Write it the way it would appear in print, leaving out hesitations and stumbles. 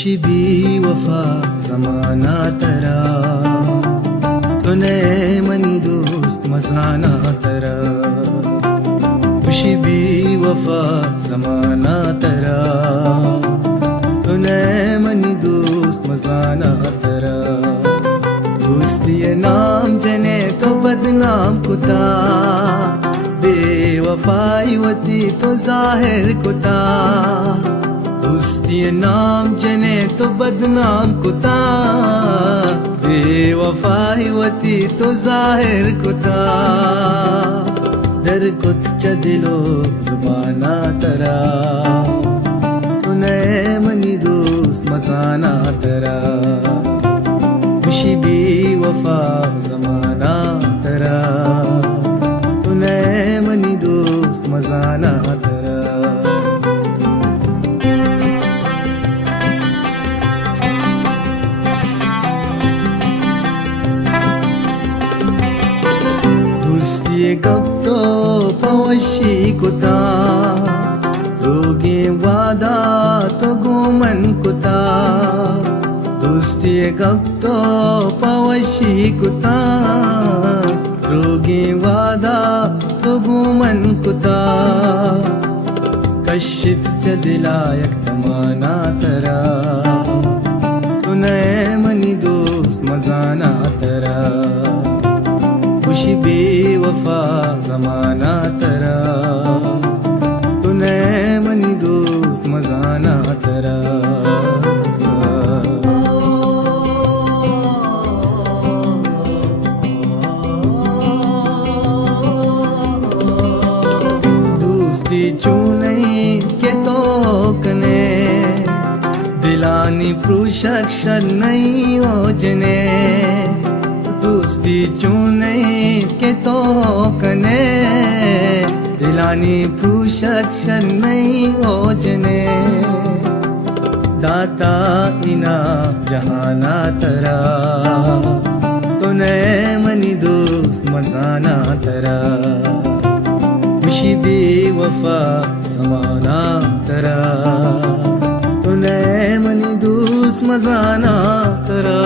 खुशी भी वफा जमाना तरा तूने मनी दोस्त मजाना तरा खुशी भी वफा जमाना तरा तूने मनी दोस्त मजाना तरा दोस्ती नाम जने तो बदनाम कुता बेवफाई वती तो जाहिर कुता दोस्ती नाम जने तो बदनाम कुता बेवफाई वती तो जाहिर कुता दर कुत चदिलो जुबाना तरा तूने मनी दोस्त मजाना तरा खुशी भी वफा जमाना तरा तूने मनी दोस्त मजाना तरा दोस्ती गप्तो पवशी कुता रोगे वादा तो गोमन कुता दोस्ती गप्तो पवशी कुता रोगे वादा तो गोमन कुता कशित चदिलायक तमाना तरा तूने मनी दोस्त मजाना तरा खुशी बेवफा जमाना तरा तूने मनी दोस्त मजाना तरा दोस्ती चूनई के तो कने दिलानी प्रुशक्षर नहीं हो जने दोस्ती चूने के तो कने दिलानी प्रुशक्षर नहीं हो जने दाता इना जहाना तरा तूने मनी दोस्त मजाना तरा खुशी बेवफा समाना तरा तूने मनी दोस्त मजाना तरा